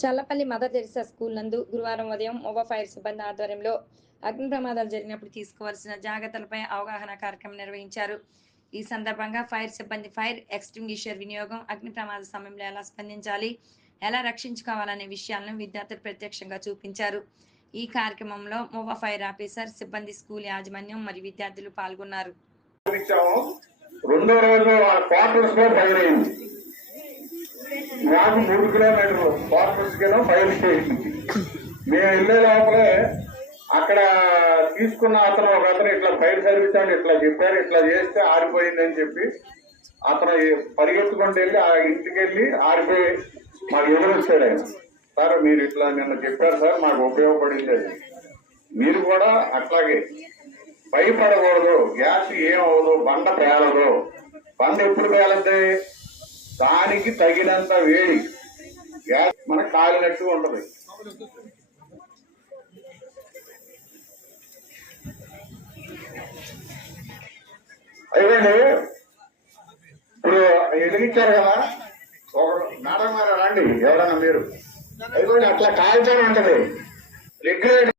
Challapalli mother Teresa school నందు గురువారం ఉదయం మోవా ఫైర్ సిబ్బంది ఆధ్వర్యంలో అగ్ని ప్రమాదాలు జరిగినప్పుడు తీసుకోవాల్సిన జాగ్రత్తలపై అవగాహన కార్యక్రమం నిర్వహించారు. ఈ సందర్భంగా ఫైర్ సిబ్బంది ఫైర్ ఎక్స్టింగ్విషర్ వినియోగం, అగ్ని ప్రమాద సమయంలో ఎలా స్పందించాలి, ఎలా రక్షించుకోవాలనే విషయాలను విద్యార్థులు ప్రత్యక్షంగా చూపించారు. ఈ కార్యక్రమంలో మోవా ఫైర్ ఆఫీసర్, సిబ్బంది, స్కూల్ యాజమాన్యం మరియు విద్యార్థులు పాల్గొన్నారు. నాకు 3 కిలోమీటర్లు క్వార్టర్స్కేనో ఫైర్ స్టేషన్ మేము వెళ్ళే లోపలే అక్కడ తీసుకున్న ఒక అతను ఇట్లా ఫైర్ సర్వీస్ అని ఇట్లా చెప్పారు, ఇట్లా చేస్తే ఆరిపోయిందని చెప్పి అతను పరిగెత్తుకుంటూ వెళ్ళి ఆ ఇంటికి వెళ్ళి ఆరిపోయి మాకు ఎదురొచ్చాడు. ఆయన సార్ మీరు ఇట్లా నిన్న చెప్పారు సార్, మాకు ఉపయోగపడింది. అది మీరు కూడా అట్లాగే భయపడకూడదు. గ్యాస్ ఏమవదు, బండ పేలదు. బండ ఎప్పుడు పేలద్ది? దానికి తగినంత వేడి గ్యాస్ మనకు కాలినట్టు ఉంటది. అయిపోయింది. ఇప్పుడు ఎదిగించారు కదా, ఒక మేడం గారు రండి, ఎవరైనా మీరు అయిపోయింది. అట్లా కాల్చానే ఉంటది. రెగ్యులేట్